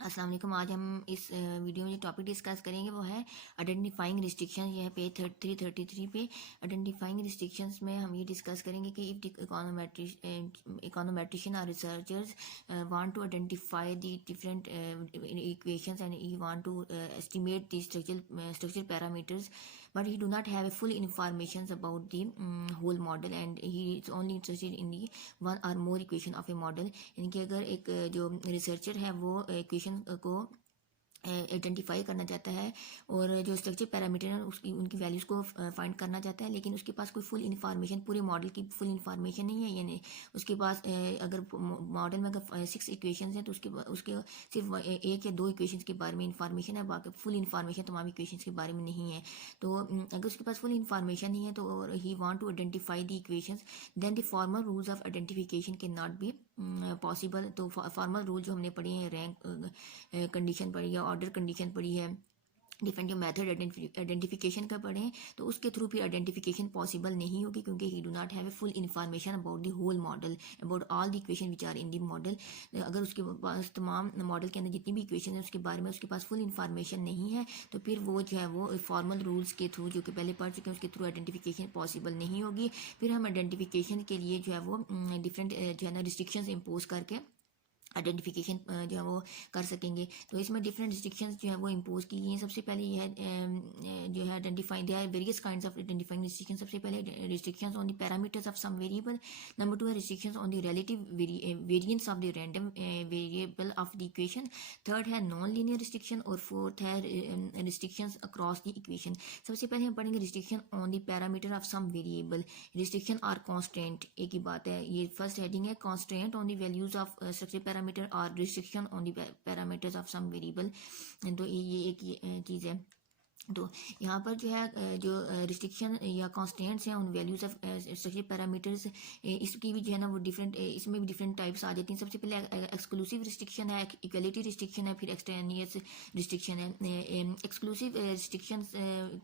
अस्सलाम वालेकुम। आज हम इस वीडियो में जो टॉपिक डिस्कस करेंगे वो है आइडेंटिफाइंग रिस्ट्रिक्शन। यह है पेज 333 पे। आइडेंटिफाइंग रिस्ट्रिक्शंस में हम ये डिस्कस करेंगे कि इफ इकोनोमेट्रिशियन और researchers want to identify the different equations and he want to estimate the structure parameters, but he do not have a full information about the whole model and he is only interested in the one or more equation of a model। यानी कि अगर एक जो researcher है वो equation को identify करना चाहता है और जो स्ट्रक्चर पैरामीटर है उसकी उनकी वैल्यूज़ को फाइंड करना चाहता है, लेकिन उसके पास कोई फुल इन्फॉर्मेशन, पूरे मॉडल की फुल इन्फॉर्मेशन नहीं है। यानी उसके पास अगर मॉडल में अगर 6 इक्वेशंस हैं तो उसके सिर्फ एक या दो इक्वेशंस के बारे में इंफॉर्मेशन है, बाकी फुल इन्फॉर्मेशन तमाम इक्वेशंस के बारे में नहीं है। तो अगर उसके पास फुल इन्फॉर्मेशन नहीं है तो he want to identify the equations, then the formal rules of identification can not be possible. तो फॉर्मल रूल जो हमने पढ़े हैं, रैंक कंडीशन पढ़ी है, ऑर्डर कंडीशन पढ़ी है, डिफरेंट जो मेथड आइडेंटिफिकेशन का पढ़े हैं, तो उसके थ्रू फिर आइडेंटिफिकेशन पॉसिबल नहीं होगी क्योंकि he do not have a full information about the whole model, about all the equation which are in the model. अगर उसके पास तमाम मॉडल के अंदर जितनी भी इक्वेशन है उसके बारे में उसके पास फुल इन्फॉर्मेशन नहीं है, तो फिर वो जो है वो फॉर्मल रूल्स के थ्रू, जो कि पहले पढ़ चुके हैं, उसके थ्रू आइडेंटिफिकेशन पॉसिबल नहीं होगी। फिर हम आइडेंटिफिकेशन के लिए जो है वो डिफरेंट जो है ना रिस्ट्रिक्शंस इम्पोज करके आइडेंटिफिकेशन जो है वो कर सकेंगे। तो इसमें डिफरेंट रिस्ट्रिक्शंस जो है वो इम्पोज की गई हैं। सबसे पहले ये है जो है identifying, there are various kinds of identifying restriction. सबसे पहले restrictions on the parameters of some variable. Number 2 है restrictions on the relative variance of the random variable of the equation. Third है नॉन लीनियर रिस्ट्रिक्शन और fourth है restrictions across the equation. सबसे पहले हम पढ़ेंगे restriction on the parameter of some variable. Restriction are constant, एक ही बात है। ये फर्स्ट हेडिंग है, constant on the values of structure parameter और restriction on the parameters of some variable. तो ये एक चीज़ है। तो यहाँ पर जो है जो रिस्ट्रिक्शन या कॉन्स्टेंट्स हैं उन वैल्यूज ऑफ स्ट्रक्चर पैरामीटर्स, इसकी भी जो है ना वो डिफरेंट, इसमें भी डिफरेंट टाइप्स आ जाती हैं। सबसे पहले एक्सक्लूसिव रिस्ट्रिक्शन है, इक्वलिटी रिस्ट्रिक्शन है, फिर एक्सटेनियस रिस्ट्रिक्शन है। एक्सक्लूसिव रिस्ट्रिक्शन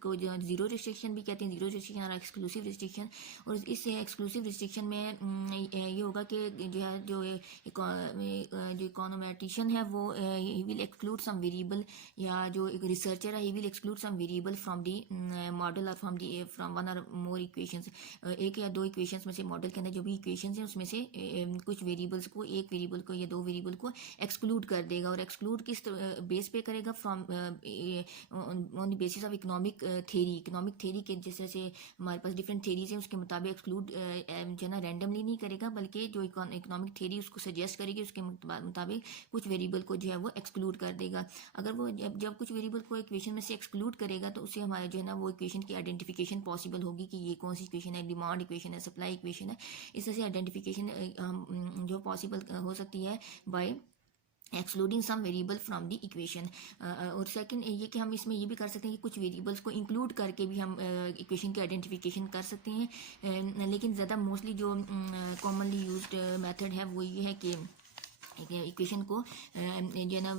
को जो जीरो रिस्ट्रिक्शन भी कहते हैं, जीरो रिस्ट्रिक्शन और एक्सक्लूसिव रिस्ट्रिक्शन। और इस एक्सक्लूसिव रिस्ट्रिक्शन में ये होगा कि जो है जो इकोनोमेट्रिशियन है वो he will exclude some variable, या जो एक रिसर्चर है he will exclude some variable from the model और from one or more equations. एक या दो इक्वेशंस में से, मॉडल के अंदर जो भी इक्वेशंस हैं उसमें से कुछ वेरिएबल्स को, एक वेरिएबल को या दो वेरिएबल को एक्सक्लूड कर देगा। और एक्सक्लूड किस बेस पे करेगा? From on the basis of economic theory. Economic theory के जैसे से हमारे पास डिफरेंट थेरीज हैं, उसके मुताबिक एक्सक्लूड जो है ना रैंडमली नहीं करेगा, बल्कि जो इकोनॉमिक थेरी उसको सजेस्ट करेगी उसके मुताबिक कुछ वेरिएबल को जो है वो एक्सक्लूड कर देगा। अगर वो जब कुछ वेरिएबल को इक्वेशन में से एक्सक्लूड करेगा तो उससे हमारे जो है ना वो इक्वेशन की आइडेंटिफिकेशन पॉसिबल होगी कि ये कौन सी इक्वेशन है, डिमांड इक्वेशन है, सप्लाई इक्वेशन है। इस तरह से आइडेंटिफिकेशन हम जो पॉसिबल हो सकती है by excluding some variable from the equation. और सेकंड ये कि हम इसमें ये भी कर सकते हैं कि कुछ वेरिएबल्स को इंक्लूड करके भी हम इक्वेशन की आइडेंटिफिकेशन कर सकते हैं। लेकिन ज़्यादा मोस्टली जो कॉमनली यूज्ड मेथड है वो ये है कि इक्वेशन को जो है ना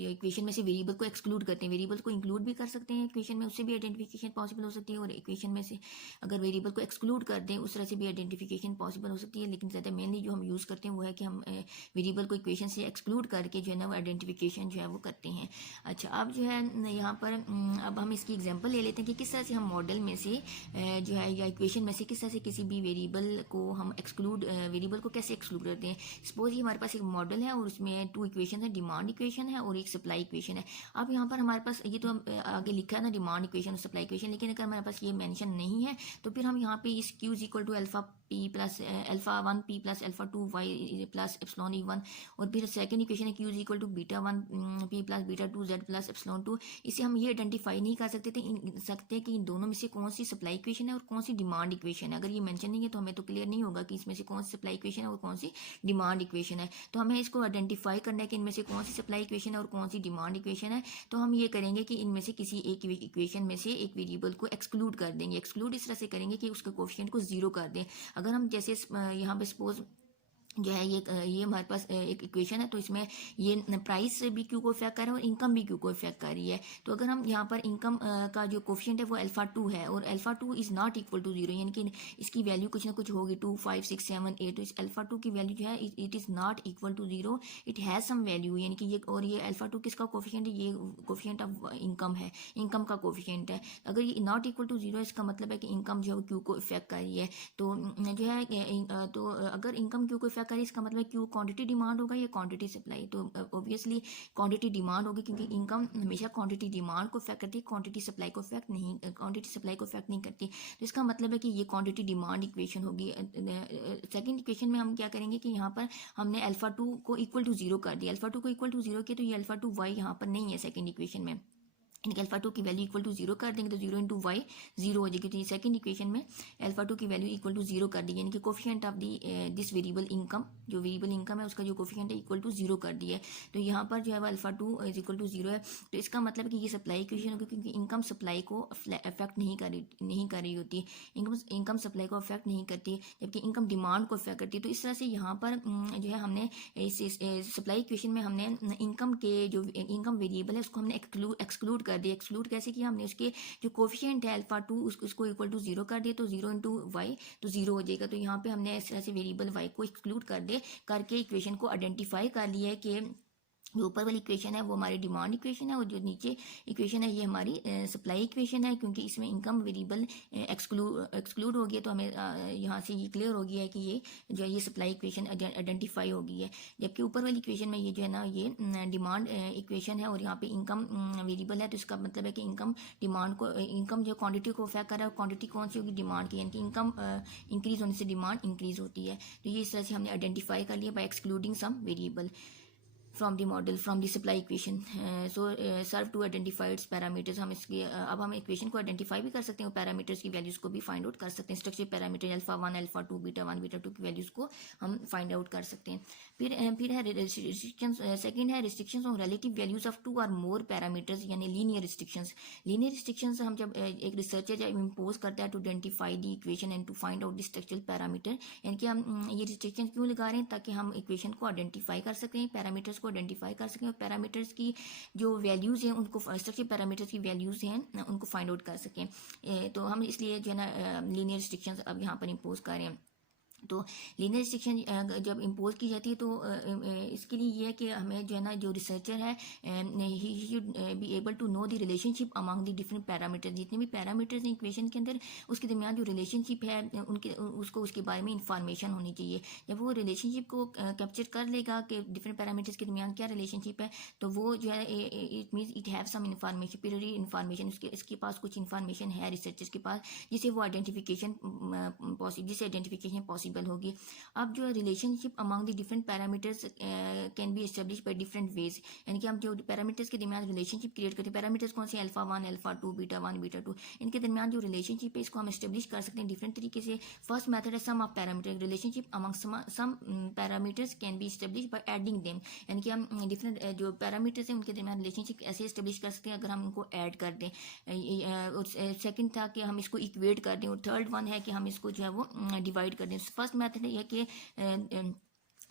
इक्वेशन में से वेरिएबल को एक्सक्लूड करते हैं। वेरिएबल को इंक्लूड भी कर सकते हैं इक्वेशन में, उससे भी आइडेंटिफिकेशन पॉसिबल हो सकती है। और इक्वेशन में से अगर वेरिएबल को एक्सक्लूड कर दें उस तरह से भी आइडेंटिफिकेशन पॉसिबल हो सकती है। लेकिन ज़्यादा मेनली जो हम यूज़ करते हैं वो है कि हम वेरिएबल को इक्वेशन से एक्सक्लूड करके जो है ना वो आइडेंटिफिकेशन जो है वो करते हैं। अच्छा, अब जो है यहाँ पर अब हम इसकी एग्जाम्पल ले लेते हैं कि किस तरह से हम मॉडल में से जो है या इक्वेशन में से किस तरह से किसी भी वेरिएबल को हम एक्सक्लूड, वेरिएबल को कैसे एक्सक्लूड करते हैं। सपोज ये हमारे पास एक मॉडल है और उसमें टू इक्वेशन है, डिमांड इक्वेशन है और एक सप्लाई इक्वेशन है। अब यहाँ पर हमारे पास ये तो हम आगे लिखा है ना डिमांड इक्वेशन और सप्लाई इक्वेशन, लेकिन अगर हमारे पास ये मेंशन नहीं है तो फिर हम यहाँ पे इस Q is equal to alpha P plus alpha 1 P plus alpha 2 Y plus epsilon E1, और फिर सेकंड इक्वेशन है Q is equal to beta 1 P plus beta 2 Z plus epsilon 2। इसे हम ये आइडेंटिफाई नहीं कर सकते कि इन दोनों में से कौन सी सप्लाई इक्वेशन है और कौन सी डिमांड इक्वेशन है। अगर ये मेंशन नहीं है तो हमें तो क्लियर नहीं होगा कि इसमें से कौन सी सप्लाई इक्वेशन है और कौन सी डिमांड इक्वेशन है। तो हमें इसको आइडेंटिफाई करना है कि इनमें से कौन सी सप्लाई इक्वेशन है और कौन सी डिमांड इक्वेशन है। तो हम ये करेंगे कि इनमें से किसी एक इक्वेशन में से एक वेरिएबल को एक्सक्लूड कर देंगे। एक्सक्लूड इस तरह से करेंगे कि उसके कोफिशिएंट को जीरो कर दें। अगर हम जैसे यहाँ पे सपोज जो है ये हमारे पास एक इक्वेशन है। तो इसमें ये प्राइस भी क्यू को इफेक्ट कर रहा है और इनकम भी क्यू को इफेक्ट कर रही है। तो अगर हम यहाँ पर इनकम का जो कोफिशिएंट है वो अल्फा 2 है और alpha 2 is not equal to zero, यानी कि इसकी वैल्यू कुछ ना कुछ होगी 2, 5, 6, 7, 8। तो इस अल्फा 2 की वैल्यू जो है it is not equal to zero, it has some value, यानी कि ये, और ये अल्फा 2 किसका कोफिशिएंट है, ये कोफिशिएंट ऑफ इनकम है, इनकम का कोफिशिएंट है। अगर ये नॉट इक्वल टू जीरो, इसका मतलब है कि इनकम जो है क्यू को इफेक्ट कर रही है। तो जो है तो अगर इनकम क्यू को इफेक्ट करे, इसका मतलब क्यू क्वांटिटी डिमांड होगा या क्वांटिटी सप्लाई। तो ऑब्वियसली क्वांटिटी डिमांड होगी, क्योंकि इनकम हमेशा क्वांटिटी डिमांड को इफेक्ट करती है, क्वांटिटी सप्लाई को इफेक्ट नहीं, क्वांटिटी सप्लाई को इफेक्ट नहीं करती। तो इसका मतलब है कि ये क्वांटिटी डिमांड इक्वेशन होगी। सेकंड इक्वेशन में हम क्या करेंगे कि यहाँ पर हमने अल्फा 2 को इक्वल टू जीरो कर दिया, अल्फा 2 को इक्वल टू जीरो किया, तो ये अल्फा 2 वाई यहाँ पर नहीं है सेकंड इक्वेशन में, यानी कि अल्फा 2 की वैल्यू इक्वल टू जीरो कर देंगे तो जीरो इंटू वाई जीरो हो जाएगी। तो ये सेकंड इक्वेशन में अल्फा 2 की वैल्यू इक्वल टू जीरो कर दी, यानी कि coefficient of the this variable income, जो वेरिएबल इनकम है उसका जो कोफिशिएंट है इक्वल टू जीरो कर दिया है। तो यहाँ पर जो है वो alpha 2 is equal to zero है। तो इसका मतलब है कि ये सप्लाई इक्वेशन होगी, क्योंकि इनकम सप्लाई को अफेक्ट नहीं कर रही होती, इनकम सप्लाई को अफेक्ट नहीं करती, जबकि इनकम डिमांड को अफेक्ट करती है। तो इस तरह से यहाँ पर जो है हमने इस सप्लाई इक्वेशन में हमने इनकम के जो इनकम वेरिएबल है उसको हमने एक्सक्लूड कर दिया। एक्सक्लूड कैसे किया, हमने उसके जो कोफिशिएंट है अल्फा 2 उसको इक्वल टू जीरो कर दिया, तो जीरो इंटू वाई तो जीरो हो जाएगा। तो यहाँ पे हमने इस तरह से वेरिएबल वाई को एक्सक्लूड कर दे करके इक्वेशन को आइडेंटिफाई कर लिया है कि जो ऊपर वाली इक्वेशन है वो हमारी डिमांड इक्वेशन है और जो नीचे इक्वेशन है ये हमारी सप्लाई इक्वेशन है, क्योंकि इसमें इनकम वेरिएबल एक्सक्लूड हो गया। तो हमें यहाँ से ये क्लियर हो गया है कि ये जो है ये सप्लाई इक्वेशन आइडेंटिफाई हो गई है। जबकि ऊपर वाली इक्वेशन में ये जो है ना ये डिमांड इक्वेशन है और यहाँ पे इनकम वेरिएबल है। तो इसका मतलब है कि इनकम डिमांड को, इनकम जो क्वांटिटी को अफेक्ट कर रहा है, क्वांटिटी कौन सी होगी, डिमांड की, यानी कि इनकम इंक्रीज होने से डिमांड इंक्रीज होती है। तो ये इस तरह से हमने आइडेंटिफाई कर लिया by excluding some variable from the model from the supply equation. Serve to identify its parameters. हम इसके अब हम इक्वेशन को आइडेंटिफाई भी कर सकते हैं और पैरामीटर्स की वैल्यूज को भी फाइंड आउट कर सकते हैं। Structure parameter alpha 1, alpha 2, beta 1, beta 2 की वैल्यूज को हम फाइंड आउट कर सकते हैं। फिर है रिस्ट्रिक्शंस। सेकंड है restrictions on relative values of 2 or more parameters, यानी लीनियर रिस्ट्रिक्शंस। लीनियर रिस्ट्रिक्शंस हम जब एक रिसर्चर जब इम्पोज करता है to identify the equation and to find out the structural parameter, यानी कि हम ये रिस्ट्रिक्शन क्यों लगा रहे हैं, ताकि हम इक्वेशन को आइडेंटिफाई कर सकें, पैरामीटर्स को आइडेंटिफाई कर सकें और पैरामीटर्स की जो वैल्यूज़ हैं उनको, स्ट्रक्चर पैरामीटर्स की वैल्यूज़ हैं उनको फाइंड आउट कर सकें। तो हम इसलिए जो है ना लीनियर रिस्ट्रिक्शंस अब यहाँ पर इम्पोज कर रहे हैं। तो लीनियर रिस्ट्रिक्शन जब इम्पोज की जाती है तो इसके लिए ये है कि हमें जो है ना जो रिसर्चर है he should be able to know the relationship among the different parameters. जितने भी पैरामीटर्स हैं इक्वेशन के अंदर उसके दरमियान जो रिलेशनशिप है उनके उसको उसके बारे में इंफॉर्मेशन होनी चाहिए। जब वो रिलेशनशिप को कैप्चर कर लेगा कि डिफरेंट पैरामीटर्स के दरमियान क्या रिलेशनशिप है, तो वो जो है it means it have some information, period information, इसके पास कुछ इन्फॉर्मेशन है रिसर्चर्स के पास, जिससे वो आइडेंटिफिकेशन जिससे आइडेंटिफिकेशन पॉसिबल होगी। अब जो relationship among the different parameters can be establish by different ways, यानी कि हम जो पैरामीटर्स के दरमियान रिलेशनशिप क्रिएट करते हैं, पैरामीटर्स कौन से, अल्फा 1, अल्फा 2, बीटा 1, बीटा 2, इनके दरमियान जो रिलेशनशिप है इसको हम एस्टेब्लिश कर सकते हैं डिफरेंट तरीके से। फर्स्ट मेथड है sum of parameter, relationship among some parameters can be establish by adding them, यानी कि हम डिफरेंट जो पैरामीटर्स हैं उनके दरमियान रिलेशनशिप ऐसे एस्टेब्लिश कर सकते हैं अगर हम उनको ऐड कर दें। सेकंड था कि हम इसको इक्वेट कर दें और थर्ड वन है कि हम इसको जो है वो डिवाइड कर दें। फर्स्ट मेथड है कि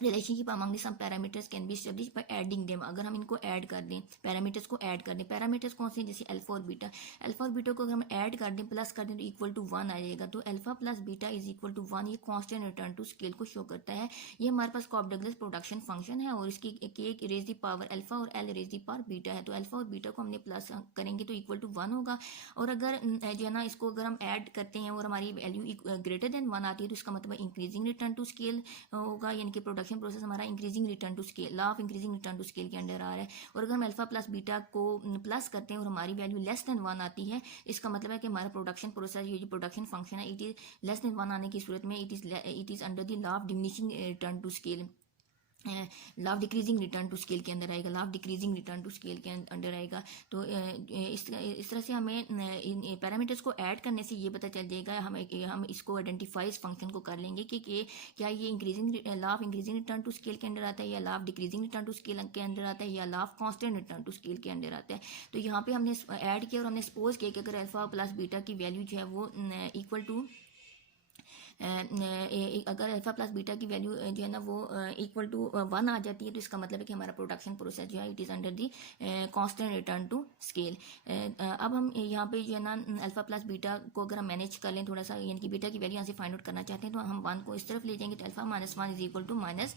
relationship among some parameters can be establish by adding them, अगर हम इनको ऐड कर दें, पैरामीटर्स को ऐड कर दें। पैरामीटर्स कौन से, जैसे अल्फा और बीटा, अल्फा और बीटा को अगर हम ऐड कर दें, प्लस कर दें तो इक्वल टू 1 आ जाएगा। तो alpha plus beta is equal to 1, ये कांस्टेंट रिटर्न टू स्केल को शो करता है। ये हमारे पास कॉप डगलस प्रोडक्शन फंक्शन है और इसकी K raise the power alpha और L raise the power beta है। तो अल्फा और बीटा को हमने प्लस करेंगे तो इक्वल टू 1 होगा। और अगर जो है ना इसको अगर हम ऐड करते हैं और हमारी वैल्यू ग्रेटर देन 1 आती है तो इसका मतलब इंक्रीजिंग रिटर्न टू स्केल होगा, यानी कि प्रोडक्शन प्रोसेस हमारा increasing return to scale, law of increasing return to scale के अंडर आ रहा है। और अगर हम अल्फा प्लस बीटा को प्लस करते हैं और हमारी वैल्यू लेस देन 1 आती है, इसका मतलब है कि हमारा प्रोडक्शन प्रोसेस, ये जो प्रोडक्शन फंक्शन है, इट इज लेस देन 1 आने की सूरत में it is under the law of diminishing return to scale, law of decreasing return to scale के अंदर आएगा, law of decreasing return to scale के अंदर आएगा। तो इस तरह से हमें इन पैरामीटर्स को ऐड करने से ये पता चल जाएगा, हम इसको आइडेंटिफाई इस फंक्शन को कर लेंगे कि क्या ये increasing law of increasing return to scale के अंदर आता है, या law of decreasing return to scale के अंदर आता है, या law of constant return to scale के अंदर आता है। तो यहाँ पे हमने ऐड किया और हमने सपोज किया कि अगर अल्फा प्लस बीटा की वैल्यू जो है वो इक्वल टू अगर अल्फा प्लस बीटा की वैल्यू जो है ना वो इक्वल टू 1 आ जाती है तो इसका मतलब है कि हमारा प्रोडक्शन प्रोसेस जो है it is under the constant return to scale. अब हम यहाँ पे जो है ना अल्फा प्लस बीटा को अगर हम मैनेज कर लें थोड़ा सा, यानी कि बीटा की वैल्यू यहाँ से फाइंड आउट करना चाहते हैं, तो हम 1 को इस तरफ ले जाएंगे तो alpha minus 1 is equal to minus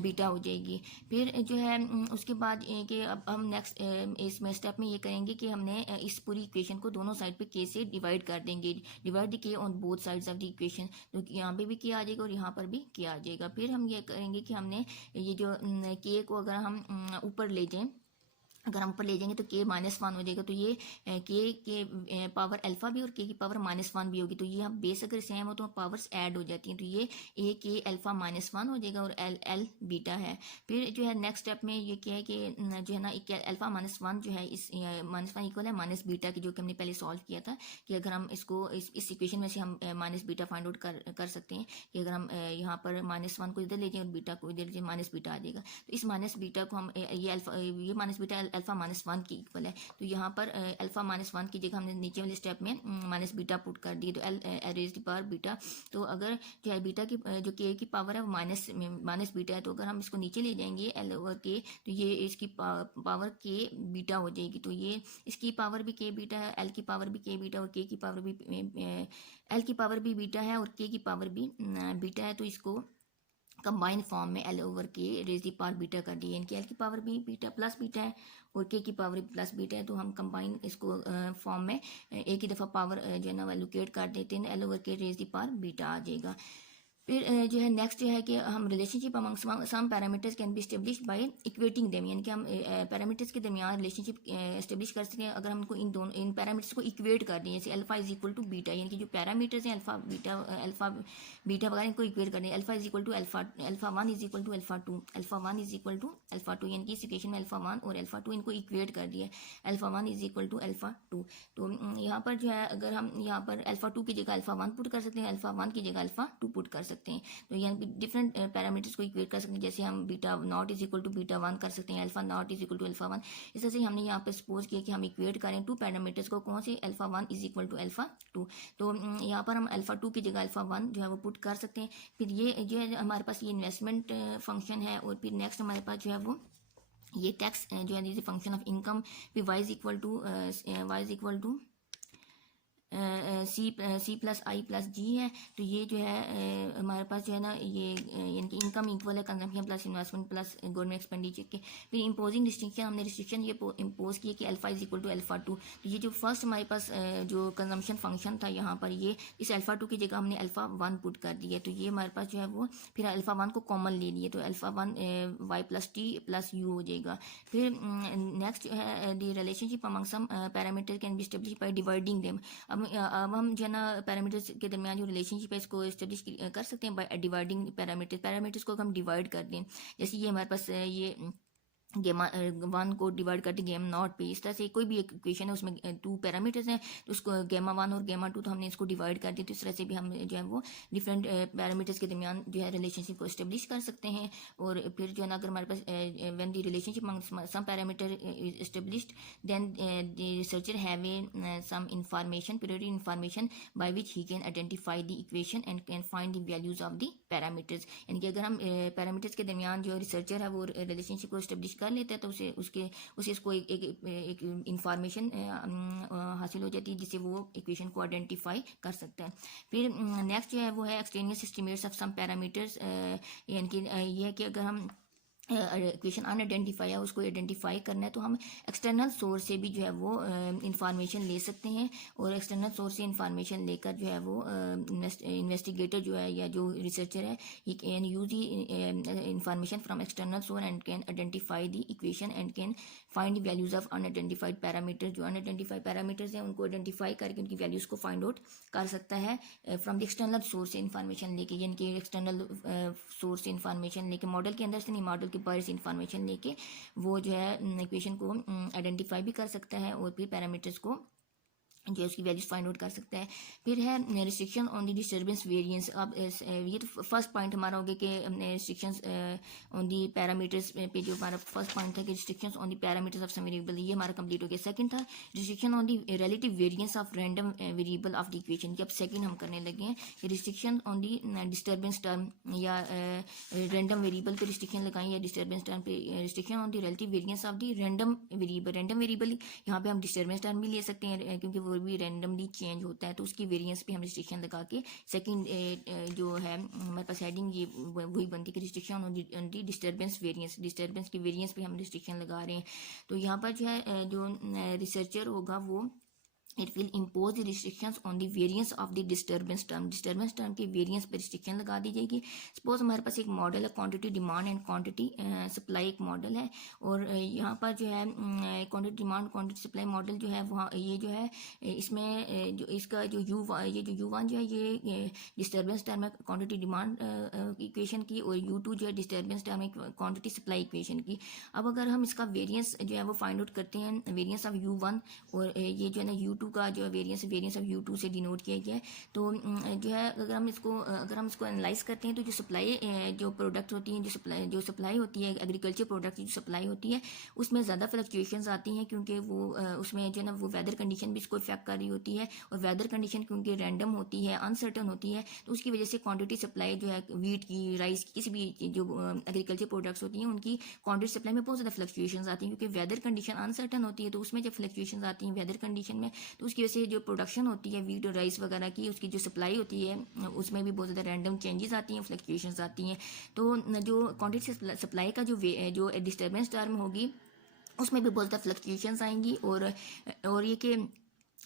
beta हो जाएगी। फिर जो है उसके बाद कि अब हम नेक्स्ट इसमें स्टेप में ये करेंगे कि हमने इस पूरी इक्वेशन को दोनों साइड पे के से डिवाइड कर देंगे, डिवाइड द के on both sides of the equation, तो यहाँ पे भी के आ जाएगा और यहाँ पर भी के आ जाएगा। फिर हम ये करेंगे कि हमने ये जो के को अगर हम ऊपर ले जाएं, अगर हम ऊपर ले जाएंगे तो के माइनस 1 हो जाएगा, तो ये के पावर अल्फा भी और के की पावर माइनस 1 भी होगी, तो ये हम बेस अगर सेम हो तो पावर्स ऐड हो जाती हैं, तो ये ए के अल्फा माइनस 1 हो जाएगा और एल एल बीटा है। फिर जो है नेक्स्ट स्टेप में ये क्या है कि जो है ना अल्फा माइनस 1 जो है इस माइनस 1 इक्वल है माइनस बीटा की, जो कि हमने पहले सॉल्व किया था कि अगर हम इसको इस इक्वेशन में से हम माइनस बीटा फाइंड आउट कर सकते हैं कि अगर हम यहाँ पर माइनस 1 को इधर ले जाएं और बीटा को इधर ले जाएं, माइनस बीटा आ जाएगा। तो इस माइनस बीटा को हम ये माइनस बीटा अल्फा माइनस 1 की इक्वल है, तो यहाँ पर अल्फा माइनस 1 की जगह हमने नीचे वाले स्टेप में माइनस बीटा पुट कर दी, तो एल रेज की पावर बीटा, तो अगर जो है बीटा की जो के की पावर है वो माइनस बीटा है, तो अगर हम इसको नीचे ले जाएंगे एल ओवर के, तो ये इसकी पावर के बीटा हो जाएगी, तो ये इसकी पावर भी के बीटा है, एल की पावर भी के बीटा और के की पावर भी एल की पावर भी बीटा है और के की पावर भी बीटा है, तो इसको कंबाइन फॉर्म में L over K raise the power beta कर दी, यानी कि एल की पावर भी बीटा प्लस बीटा है और के की पावर भी प्लस बीटा है, तो हम कंबाइन इसको फॉर्म में एक ही दफ़ा पावर जो है ना एलोकेट कर देते हैं, L over K raise the power beta आ जाएगा। फिर जो है नेक्स्ट जो है कि हम relationship among some parameters can be establish by equating them, यानी कि हम पैरामीटर्स के दरमियान रिलेशनशिप स्टेब्लिश कर सकते हैं अगर हम इन पैरामीटर्स को इक्वेट कर दें, जैसे alpha is equal to beta, यानी कि जो पैरामीटर्स हैं अल्फा बीटा वगैरह इनको इक्वेट कर दें, alpha is equal to alpha 1 is equal to alpha 2, alpha 1 is equal to alpha 2, यानी कि इस इक्वेशन में अल्फा 1 और अल्फा 2 इनको इक्वेट कर दिया, alpha 1 is equal to alpha 2। तो यहाँ पर जो है अगर हम यहाँ पर अल्फा 2 की जगह अल्फा 1 पुट कर सकते हैं, अल्फा 1 की जगह अल्फा 2 पुट कर सकते हैं, तो यानी डिफरेंट पैरामीटर्स को इक्वेट कर सकते हैं, जैसे हम beta not is equal to beta 1 कर सकते हैं, alpha not is equal to alpha 1। इस तरह से हमने यहाँ पे सपोज किया कि हम इक्वेट करें टू पैरामीटर्स को, कौन से alpha 1 is equal to alpha 2, तो यहाँ पर हम अल्फा 2 की जगह अल्फा 1 जो है वो पुट कर सकते हैं। फिर ये जो है हमारे पास ये इन्वेस्टमेंट फंक्शन है, और फिर नेक्स्ट हमारे पास जो है वो ये टैक्स जो है फंक्शन ऑफ इनकम, फिर Y is equal to C plus I plus G है, तो ये जो है हमारे पास जो है ना ये यानी कि इनकम इक्वल है consumption plus investment plus government expenditure के। फिर इम्पोजिंग रिस्ट्रिक्शन, हमने रिस्ट्रिक्शन ये इम्पोज किए कि alpha is equal to alpha 2, तो ये जो फर्स्ट हमारे पास जो कंजम्पशन फंक्शन था यहाँ पर, ये इस अल्फा 2 की जगह हमने अल्फा 1 पुट कर दिया, तो ये हमारे पास जो है वो फिर अल्फा 1 को कॉमन ले लिए, तो alpha 1 Y plus T plus U हो जाएगा। फिर नेक्स्ट जो है the relationship among some parameter can be establish by dividing them. अब हम जो है ना पैरामीटर्स के दरमियान जो रिलेशनशिप है इसको एस्टेब्लिश कर सकते हैं बाय डिवाइडिंग पैरामीटर्स को हम डिवाइड कर दें, जैसे ये हमारे पास ये गेमा 1 को डिवाइड करते गेम नॉट पे, इस तरह से कोई भी एक इक्वेशन है उसमें 2 पैरामीटर्स हैं, तो उसको गेमा 1 और गेमा 2 तो हमने इसको डिवाइड कर दिया, तो इस तरह से भी हम जो है वो डिफरेंट पैरामीटर्स के दरमियान जो है रिलेशनशिप को एस्टेब्लिश कर सकते हैं। और फिर जो है ना अगर हमारे पास when the relationship some parameter is established then the researcher have a some information period information by which he can identify the equation and can find the values of the parameters, यानी कि अगर हम parameters के दरमियान जो researcher है वो relationship को एस्टेब्लिश कर लेता है तो उसे इसको एक इंफॉर्मेशन हासिल हो जाती है जिससे वो इक्वेशन को आइडेंटिफाई कर सकता है। फिर नेक्स्ट जो है वो है extraneous estimates of some parameters, यानी कि ये है कि अगर हम इक्वेशन अनआइडेंटिफाई है उसको आइडेंटिफाई करना है तो हम एक्सटर्नल सोर्स से भी जो है वो इंफॉर्मेशन ले सकते हैं, और एक्सटर्नल सोर्स से इंफॉर्मेशन लेकर जो है वो इन्वेस्टिगेटर जो है या जो रिसर्चर है he can use the information from external source and can identify the equation and can find values of unidentified parameter. जो अनआइडेंटिफाइड पैरामीटर्स हैं उनको आइडेंटिफाई करके उनकी वैल्यूज को फाइंड आउट कर सकता है फ्रॉम द एक्सटर्नल सोर्स से इंफॉर्मेशन लेके, यानी कि एक्सटर्नल सोर्स से इंफॉर्मेशन लेके, मॉडल के अंदर से नहीं, मॉडल के बाहर से इंफॉर्मेशन लेके वो जो है इक्वेशन को आइडेंटिफाई भी कर सकता है और फिर पैरामीटर्स को जो उसकी वैल्यूज फाइंड आउट कर सकता है। फिर है restriction on the disturbance variance. अब ये तो फर्स्ट पॉइंट हमारा हो गया कि रिस्ट्रिक्शंस ऑन दी पैरामीटर्स पे, जो हमारा फर्स्ट पॉइंट था कि restrictions on the parameters of some variable, ये हमारा कंप्लीट हो गया। सेकंड था restriction on the relative variance of random variable of the equation, कि अब सेकंड हम करने लगे हैं कि restriction on the disturbance term या रैंडम वेरिएबल पे रिस्ट्रिक्शन लगाएं, या डिस्टर्बेंस टर्म पे restriction on the relative variance of the random variable. Random variable यहाँ पे हम डिस्टर्बेंस टर्म भी ले सकते हैं, क्योंकि वो भी रैंडमली चेंज होता है, तो उसकी वेरिएंस पे हम रिस्ट्रिक्शन लगा के सेकंड जो है हमारे पास हेडिंग ये वही बनती है कि restriction on the disturbance variance, disturbance की वेरिएंस पे हम रिस्ट्रिक्शन लगा रहे हैं। तो यहाँ पर जो है जो रिसर्चर होगा वो it will impose the restrictions on the variance of the disturbance term की वेरिएंस पर रिस्ट्रिक्शन लगा दी जाएगी। सपोज हमारे पास एक मॉडल है quantity demand and quantity supply, एक मॉडल है, और यहाँ पर जो है quantity demand quantity supply model जो है वहाँ ये जो है इसमें जो इसका जो U1 जो है ये डिस्टर्बेंस टर्म है क्वांटिटी डिमांड इक्वेशन की, और U2 जो है डिस्टर्बेंस टर्म है क्वांटिटी सप्लाई इक्वेशन की। अब अगर हम इसका वेरिएंस जो है वो फाइंड आउट करते हैं, वेरिएंस ऑफ U1, और ये जो है ना U2 का जो वेरिएंस ऑफ U2 से डिनोट किया गया है। तो जो है अगर हम इसको एनालाइज करते हैं, तो जो सप्लाई जो प्रोडक्ट होती हैं, जो सप्लाई होती है एग्रीकल्चर प्रोडक्ट की जो सप्लाई होती है, उसमें ज़्यादा फ्लक्चुएशंस आती हैं, क्योंकि वो उसमें जो है ना वो वेदर कंडीशन भी इसको इफेक्ट कर रही होती है, और वेदर कंडीशन क्योंकि रैंडम होती है, अनसर्टन होती है, तो उसकी वजह से क्वांटिटी सप्लाई जो है वीट की, राइस की, किसी भी जो एग्रीकल्चर प्रोडक्ट्स होती हैं उनकी क्वांटिटी सप्लाई में बहुत ज़्यादा फ्लक्चुएशंस आती हैं, क्योंकि वेदर कंडीशन अनसर्टन होती है। तो उसमें जब फ्लक्चुएशंस आती हैं वेदर कंडीशन में, तो उसकी वजह से जो प्रोडक्शन होती है वीट और राइस वगैरह की, उसकी जो सप्लाई होती है उसमें भी बहुत ज़्यादा रैंडम चेंजेस आती हैं, फ्लक्चुएशंस आती हैं। तो जो क्वांटिटी सप्लाई का जो डिस्टर्बेंस टर्म होगी उसमें भी बहुत ज़्यादा फ्लक्चुएशंस आएंगी, और ये कि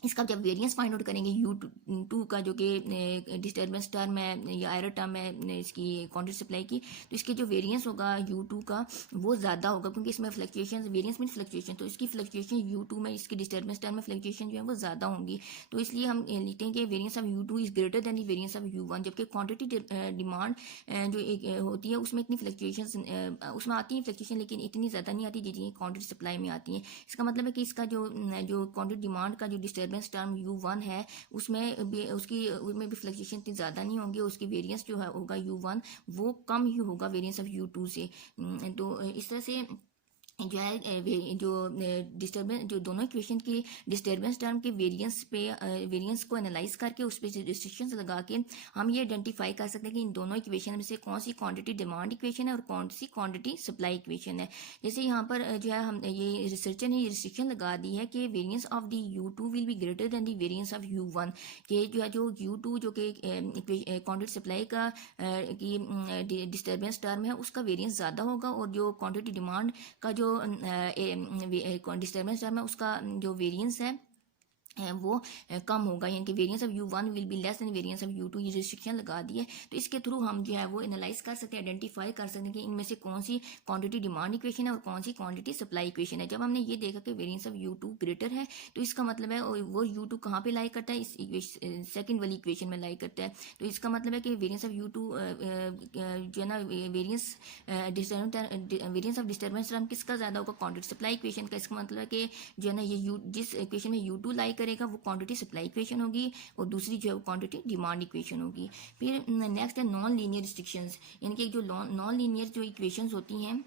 इसका जब वेरिएंस फाइंड आउट करेंगे U2 का, जो कि डिस्टर्बेंस टर्म है या एरर टर्म है इसकी क्वांटिटी सप्लाई की, तो इसके जो वेरिएंस होगा U2 का वो ज़्यादा होगा, क्योंकि इसमें फ्लक्चुएशन, वेरिएंस मीन फ्लक्चुएशन, तो इसकी फ्लक्चुएशन U2 में, इसके डिस्टर्बेंस टर्म में फ्लक्चुएशन जो है वो ज़्यादा होंगी। तो इसलिए हम लिखते हैं कि variance of U2 is greater than the variance of U1, जबकि क्वांटिटी डिमांड जो एक होती है उसमें इतनी फ्लक्चुएशन उसमें आती है फ्लक्चुएशन, लेकिन इतनी ज़्यादा नहीं आती जितनी क्वांटिटी सप्लाई में आती है। इसका मतलब है कि इसका जो क्वांटिटी डिमांड का जो डिस्टर्बेंस टर्म U1 है उसमें भी फ्लक्चुएशन इतनी ज़्यादा नहीं होंगी, उसकी वेरिएंस जो है होगा U1 वो कम ही होगा वेरिएंस ऑफ U2 से। तो इस तरह से जो है जो डिस्टर्बेंस, जो दोनों इक्वेशन की डिस्टर्बेंस टर्म के वेरिएंस को एनालाइज करके उस पर रिस्ट्रिक्शंस लगा के हम ये आइडेंटिफाई कर सकते हैं कि इन दोनों इक्वेशन में से कौन सी क्वांटिटी डिमांड इक्वेशन है और कौन सी क्वांटिटी सप्लाई इक्वेशन है। जैसे यहाँ पर जो है हम ये रिसर्चर ने रिस्ट्रिक्शन लगा दी है कि variance of the U2 will be greater than the variance of U1, के जो है जो U2 जो कि क्वांटिटी सप्लाई का की डिस्टर्बेंस टर्म है उसका वेरिएंस ज़्यादा होगा, और जो क्वांटिटी डिमांड का जो डिस्टर्बेंस टर्म है उसका जो वेरिएंस है वो कम होगा, यानी कि variance of U1 will be less than variance of U2। ये रिस्ट्रिक्शन लगा दी है, तो इसके थ्रू हम जो है वो एनालाइज कर सकते हैं, आइडेंटिफाई कर सकते हैं कि इनमें से कौन सी क्वांटिटी डिमांड इक्वेशन है और कौन सी क्वांटिटी सप्लाई इक्वेशन है। जब हमने ये देखा कि वेरिएंस ऑफ U2 ग्रेटर है, तो इसका मतलब है वो U2 कहाँ पे लाई करता है, इस सेकेंड वाली इक्वेशन में लाई करता है। तो इसका मतलब है कि वेरिएंस ऑफ U2 जो है ना वेरिएंस ऑफ डिस्टर्बेंस टर्म किसका ज़्यादा होगा, क्वांटिटी सप्लाई इक्वेशन का। इसका मतलब है कि जो है ना ये जिस इक्वेशन में U2 लाई करेगा वो क्वांटिटी सप्लाई इक्वेशन होगी, और दूसरी जो है वो क्वांटिटी डिमांड इक्वेशन होगी। फिर नेक्स्ट है नॉन लीनियर रिस्ट्रिक्शंस, यानी कि जो नॉन लीनियर जो इक्वेशंस होती हैं,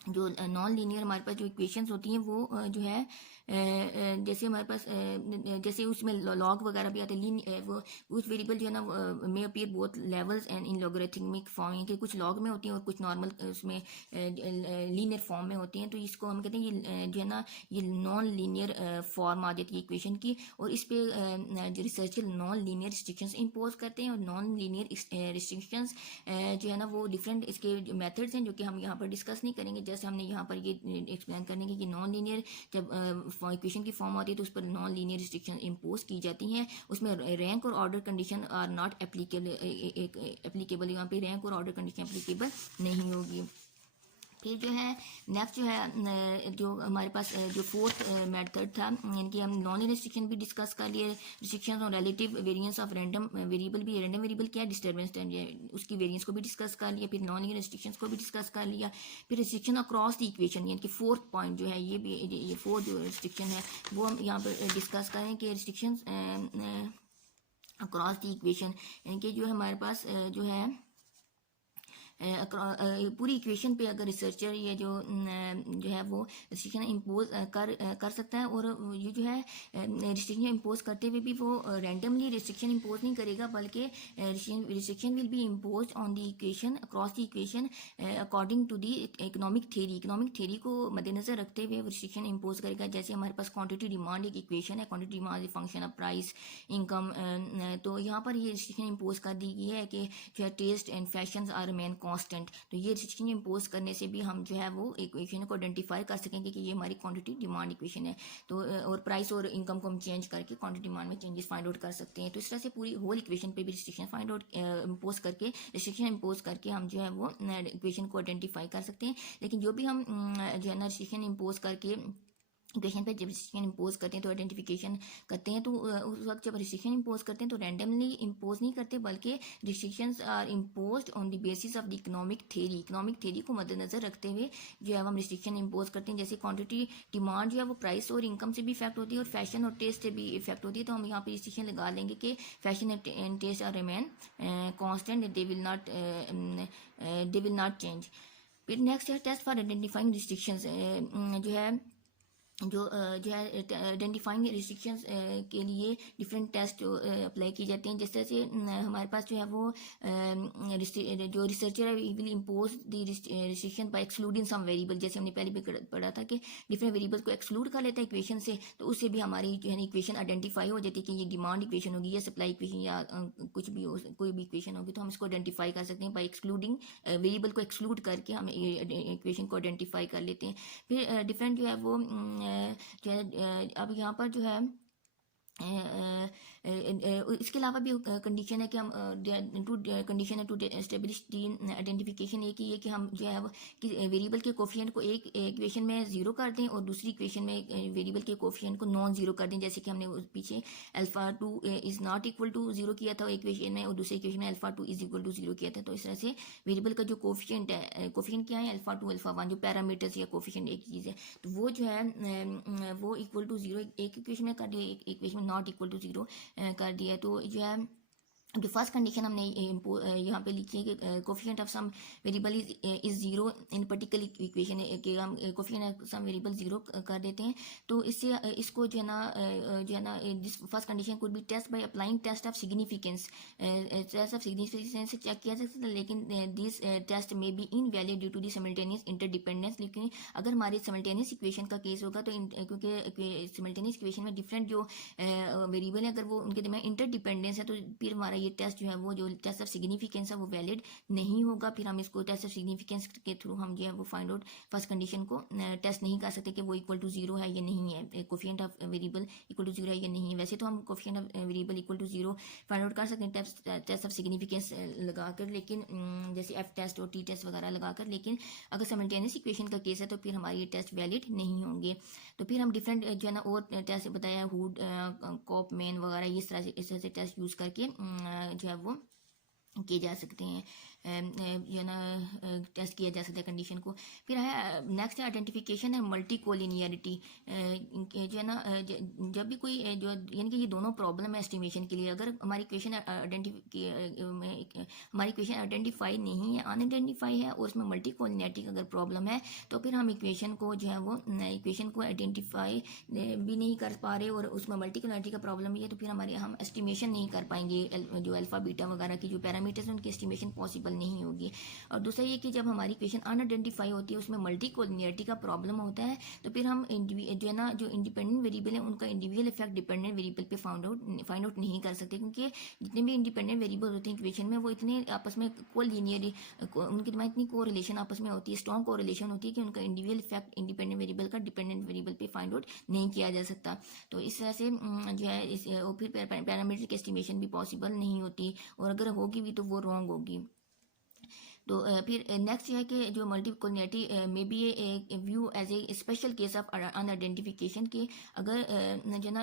जो नॉन लीनियर हमारे पास जो इक्वेशंस होती हैं वो जो है जैसे हमारे पास जैसे उसमें लॉग वगैरह भी आते हैं, वो कुछ वेरिएबल जो है ना में appear both levels and in logarithmic form, यानी कि कुछ लॉग में होती हैं और कुछ नॉर्मल उसमें लीनियर फॉर्म में होती हैं। तो इसको हम कहते हैं ये जो है ना ये नॉन लीनियर फॉर्म आ जाती है इक्वेशन की, और इस पर researcher non linear restrictions impose करते हैं। और नॉन लीनियर रिस्ट्रिक्शंस जो है ना वो डिफरेंट इसके मेथड्स हैं जो कि हम यहाँ पर डिस्कस नहीं करेंगे। जैसे हमने यहाँ पर ये एक्सप्लेन करने की कि नॉन लीनियर जब इक्वेशन की फॉर्म आती है तो उस पर नॉन लीनियर रिस्ट्रिक्शन इम्पोज की जाती हैं, उसमें रैंक और order condition are not applicable, यहाँ पे रैंक और ऑर्डर कंडीशन एप्लीकेबल नहीं होगी। फिर जो है नेक्स्ट जो है जो हमारे पास जो फोर्थ मेथड था, यानी कि हम नॉन रिस्ट्रिक्शन भी डिस्कस कर लिए, रिस्ट्रिक्शन और relative variance of random variable भी, रैंडम वेरिएबल क्या है, डिस्टर्बेंस टाइम, उसकी वेरिएंस को भी डिस्कस कर लिया, फिर नॉन रिस्ट्रिक्शंस को भी डिस्कस कर लिया, फिर रिस्ट्रिक्शन अक्रॉस द इक्वेशन, यानी कि फोर्थ पॉइंट जो है ये फोर्थ जो रिस्ट्रिक्शन है वो हम यहाँ पर डिस्कस करें कि रिस्ट्रिक्शन अक्रॉस द इक्वेशन, यानी कि जो हमारे पास जो है पूरी इक्वेशन पे अगर रिसर्चर ये जो है वो रिस्ट्रिक्शन इम्पोज कर सकता है, और ये जो है रिस्ट्रिक्शन इम्पोज करते हुए भी वो रैंडमली रिस्ट्रिक्शन इम्पोज नहीं करेगा, बल्कि restriction will be impose on the equation across the equation according to the economic theory को मद्देनजर रखते हुए रिस्ट्रिक्शन इम्पोज करेगा। जैसे हमारे पास क्वांटिटी डिमांड एक इक्वेशन है, quantity demand function of price income, तो यहाँ पर ये रिस्ट्रिक्शन इम्पोज कर दी गई है कि जो है taste and fashion are main constant, तो ये रिस्ट्रिक्शन इम्पोज करने से भी हम जो है वो इक्वेशन को आइडेंटिफाई कर सकेंगे कि ये हमारी क्वांटिटी डिमांड इक्वेशन है, तो और प्राइस और इनकम को हम चेंज करके क्वांटिटी डिमांड में चेंजेस फाइंड आउट कर सकते हैं। तो इस तरह से पूरी होल इक्वेशन पे भी रिस्ट्रिक्शन फाइंड आउट इम्पोज करके रिस्ट्रिक्शन इम्पोज करके हम जो है वो इक्वेशन को आइडेंटिफाई कर सकते हैं। लेकिन जो भी हम जो है ना रिस्ट्रिक्शन इम्पोज करके इक्वेशन पे जब रिस्ट्रिक्शन इम्पोज करते हैं तो आइडेंटिफिकेशन करते हैं, तो उस वक्त जब रिस्ट्रिक्शन इम्पोज करते हैं तो रैंडमली इम्पोज नहीं करते, बल्कि restrictions are imposed on the basis of the economic theory को मद्देनजर रखते हुए जो है हम रिस्ट्रिक्शन इम्पोज करते हैं। जैसे क्वांटिटी डिमांड जो है वो प्राइस और इनकम से भी इफेक्ट होती है, और फैशन और टेस्ट से भी इफेक्ट होती है, तो हम यहाँ पे रिस्ट्रिक्शन लगा लेंगे कि fashion and taste are remain constant, they will not change. फिर नेक्स्ट है टेस्ट फॉर आइडेंटिफाइंग रिस्ट्रिक्शंस, जो है आइडेंटिफाइंग रिस्ट्रिक्शंस के लिए डिफरेंट टेस्ट अप्लाई किए जाते हैं। जिस तरह से हमारे पास जो है वो जो रिसर्चर है will impose the restriction by excluding some variable, जैसे हमने पहले भी पढ़ा था कि डिफरेंट वेरिएबल को एक्सक्लूड कर लेता है इक्वेशन से, तो उससे भी हमारी जो है इक्वेशन आइडेंटिफाई हो जाती है कि ये डिमांड इक्वेशन होगी या सप्लाई इक्वेशन या कुछ भी हो, कोई भी इक्वेशन होगी, तो हम इसको आइडेंटिफाई कर सकते हैं बाय एक्सक्लूडिंग वेरिएबल को एक्सक्लूड करके हम इक्वेशन को आइडेंटिफाई कर लेते हैं। फिर डिफरेंट जो है वो जो है अब यहाँ पर जो है इसके अलावा भी कंडीशन है कि हम कंडीशन है टू एस्टेब्लिश द आइडेंटिफिकेशन, एक ही है कि हम जो है कि वेरिएबल के कोफिशिएंट को एक इक्वेशन में जीरो कर दें और दूसरी इक्वेशन में वेरिएबल के कोफिशिएंट को नॉन जीरो कर दें, जैसे कि हमने पीछे alpha 2 is not equal to zero किया था इक्वेशन में, और दूसरे इक्वेशन में alpha 2 is equal to zero किया था। तो इस तरह से वेरिएबल का जो कोफिशिएंट है, कोफिशिएंट क्या है, अल्फा 2 अल्फा 1, जो पैरामीटर्स या कोफिशिएंट एक चीज़ है, तो वो जो है वो इक्वल टू जीरो एक इक्वेशन में कर दिया, एक इक्वेशन में नॉट इक्वल टू जीरो कर दिया। तो जो है जो फर्स्ट कंडीशन हमने यहाँ पे लिखी है कि coefficient of some variable is zero in particular equation, कि हम coefficient of some variable zero कर देते हैं, तो इससे इसको जो है ना this first condition could be test by applying test of significance, test of significance से चेक किया जा सकता है, लेकिन this test may be invalid due to the simultaneous interdependence. लेकिन अगर हमारे सिमल्टेनियस इक्वेशन का केस होगा तो क्योंकि सिमल्टेनियस इक्वेशन में डिफरेंट जो वेरिएबल है अगर वो उनके दरमियान इंटरडिपेंडेंस है, तो फिर हमारा ये टेस्ट जो है वो जो टेस्ट ऑफ सिग्निफिकेंस है वो वैलिड नहीं होगा। फिर हम इसको टेस्ट ऑफ सिग्निफिकेंस के थ्रू हम जो है वो फाइंड आउट फर्स्ट कंडीशन को टेस्ट नहीं कर सकते कि वो इक्वल टू जीरो है या नहीं है, coefficient of variable equal to zero है या नहीं है। वैसे तो हम coefficient of variable equal to zero find out कर सकते हैं टेस्ट ऑफ सिग्निफिकेंस लगाकर, लेकिन जैसे एफ टेस्ट और टी टेस्ट वगैरह लगाकर, लेकिन अगर साइमल्टेनियस इक्वेशन का केस है तो फिर हमारे ये टेस्ट वैलिड नहीं होंगे। तो फिर हम डिफरेंट जो है ना और टेस्ट बताया, हुड कॉप मैन वगैरह, इस तरह से टेस्ट यूज़ करके जो है वो किए जा सकते हैं, जो है ना टेस्ट किया जा सकता है कंडीशन को। फिर है नेक्स्ट है आइडेंटिफिकेशन है मल्टी कोलिनियरिटी, जो है ना जब भी कोई जो यानी कि ये दोनों प्रॉब्लम है एस्टिमेशन के लिए, अगर हमारी इक्वेशन आइडेंटिफाई नहीं है, अनआइडेंटिफाई है और उसमें मल्टी कोलिनियरिटी का अगर प्रॉब्लम है, तो फिर हम इक्वेशन को जो है वो इक्वेशन को आइडेंटिफाई भी नहीं कर पा रहे और उसमें मल्टी कोलिनियरिटी का प्रॉब्लम भी है, तो फिर हम एस्टिमेशन नहीं कर पाएंगे, जो अल्फा बीटा वगैरह की जो पैरामीटर्स हैं उनकी एस्टिमेशन पॉसिबल नहीं होगी। और दूसरा ये कि जब हमारी इक्वेशन अनआइडेंटिफाई होती है, उसमें मल्टी कोलिनियरिटी का प्रॉब्लम होता है, तो फिर हम जो है ना जो इंडिपेंडेंट वेरिएबल है उनका इंडिविजुअल इफेक्ट डिपेंडेंट वेरिएबल पे फाइंड आउट नहीं कर सकते, क्योंकि जितने भी इंडिपेंडेंट वेरिएबल होते हैं इक्वेशन में वो इतने आपस में कोलिनियर, उनके दिमाग इतनी कोरिलेशन आपस में होती है, स्ट्रॉन्ग कोरिलेशन होती है कि उनका इंडिविजुअल इफेक्ट इंडिपेंडेंट वेरिएबल का डिपेंडेंट वेरिएबल पे फाइंड आउट नहीं किया जा सकता। तो इस तरह से जो है फिर पैरामीट्रिक एस्टिमेशन भी पॉसिबल नहीं होती, और अगर होगी भी तो वो रॉन्ग होगी। तो फिर नेक्स्ट है कि जो मल्टीकोलिनिटी में भी ये view as a special case of unidentification के अगर जो ना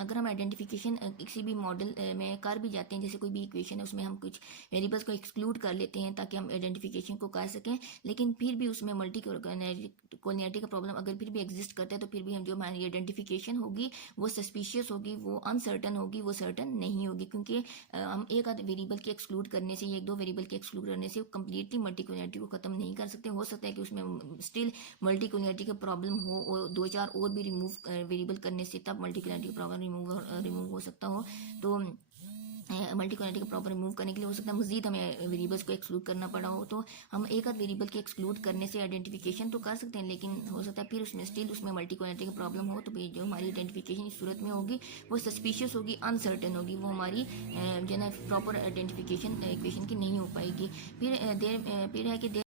अगर हम आइडेंटिफिकेशन किसी भी मॉडल में कर भी जाते हैं, जैसे कोई भी इक्वेशन है उसमें हम कुछ वेरिएबल्स को एक्सक्लूड कर लेते हैं ताकि हम आइडेंटिफिकेशन को कर सकें, लेकिन फिर भी उसमें मल्टीकोलिनिटी का प्रॉब्लम अगर फिर भी एग्जिस्ट करता है तो फिर भी हम जो हमारी आइडेंटिफिकेशन होगी वो सस्पिशियस होगी, वो अनसर्टन होगी, वो सर्टन नहीं होगी, क्योंकि हम एक आध वेरिएबल के एक्सक्लूड करने से, एक दो वेरिएबल के एक्सक्लूड करने से कंप्लीटली मल्टीकोलिनिटी को खत्म नहीं कर सकते। हो सकता है कि उसमें स्टिल मल्टीकोलिनिटी का प्रॉब्लम हो और दो चार और भी रिमूव वेरिएबल करने से तब मल्टीकोलिनिटी का प्रॉब्लम रिमूव हो सकता हो। तो मल्टीकोलिनिटी का प्रॉब्लम रिमूव करने के लिए हो सकता है मजीद हमें वेरिएबल्स को एक्सक्लूड करना पड़ा हो, तो हम एक आध वेरिएबल के एक्सक्लूड करने से आइडेंटिफिकेशन तो कर सकते हैं, लेकिन हो सकता है फिर उसमें स्टिल उसमें मल्टीकोलिनिटी का प्रॉब्लम हो, तो जो हमारी आइडेंटिफिकेशन इस सूरत में होगी वो सस्पिशियस होगी, अनसर्टन होगी, वो हमारी जो है प्रॉपर आइडेंटिफिकेशन इक्वेशन की नहीं हो पाएगी। फिर है कि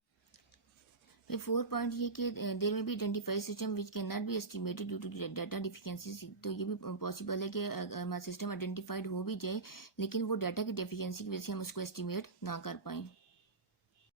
फिर 4 पॉइंट ये कि there may be identify system which can not be estimated due to data deficiency. तो ये भी पॉसिबल है कि हमारा सिस्टम आइडेंटिफाइड हो भी जाए लेकिन वो डाटा की डेफिशिएंसी की वजह से हम उसको एस्टिमेट ना कर पाएँ।